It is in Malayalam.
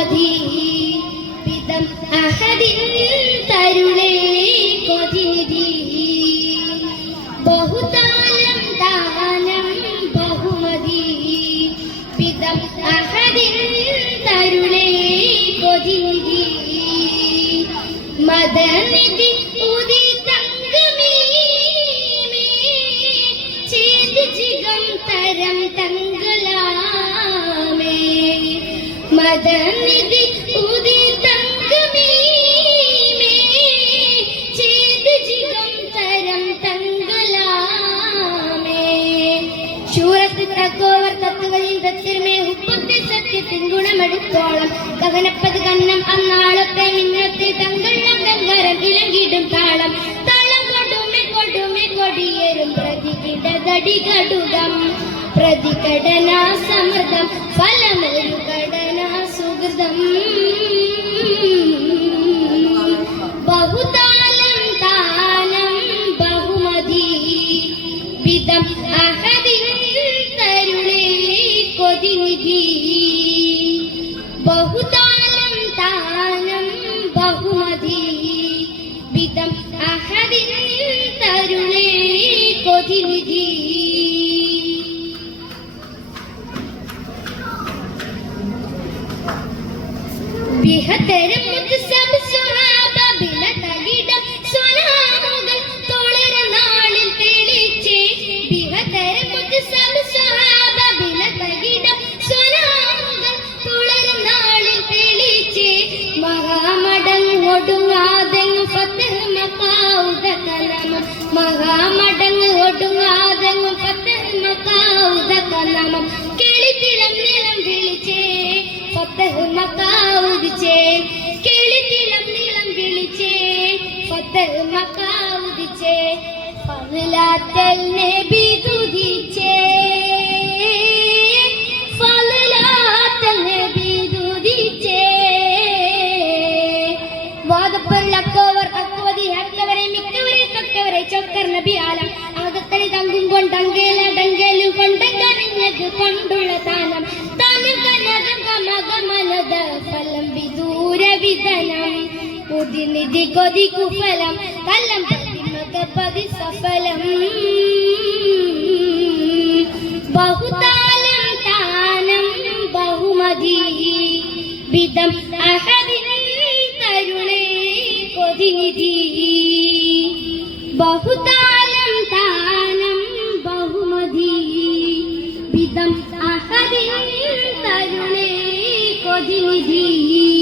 ബഹുമതി പിതം അഹദിൻ തരുളേ കൊതിനിധി ബഹുതാലം ദാനം ബഹുമതി. പിതം അഹദിൻ തരുളേ കൊതിനിധി മദനിധി ഉദി തങ്കമേ ചേത് ജിഗം തരം തങ്കളാമേ മദനിധി ഉദി തങ്കമേ തങ്കളാമേ ശൂരത്ത് തക്കോവർ തത്തുകളിൽ തത്തിരുമേ ഉപ്പത്തെ സത്യത്തിൻ ഗുണമെടുത്തോളം കവനപ്പത് കന്നം അന്നാളത്തെ മിന്നത്തെ തങ്കള്ളം ഗംഗരം ഇലങ്കിടും താളം. താളം കൊടുമെ പ്രതികടന സമൃദ്ധം അഹദിൻ തരുളേ കൊതിനിധി. ബഹുതാലം താനം ബഹുമതി. വിധം അഹദിൻ തരുളേ കൊതിനിധി. ബിഹതരം കലമം കിളിത്തിളം വിളിച്ചേ ഫത്തഹ് കിളിത്തിളം നീളം വിളിച്ചേ ഫത്തഹ് നബി നബി ചൊക്കർ നബി ആലം. ആകത്തടി തങ്കും കൊണ്ടങ്കേല കൊണ്ടുള്ള താനം താനം കനകം കമകമനത ഫലം വിദൂര വിതനം ഉദിനിധി കൊതിക്കു കുഫലം കല്ലം പതി സഫലം. ബഹുതാലം താനം ബഹുമതി വിധം. അഹദിൻ തരുണേ കൊതിനിധി. ബഹുതാലം വിധം അഹദിൻ തരുളേ കൊതിനിധി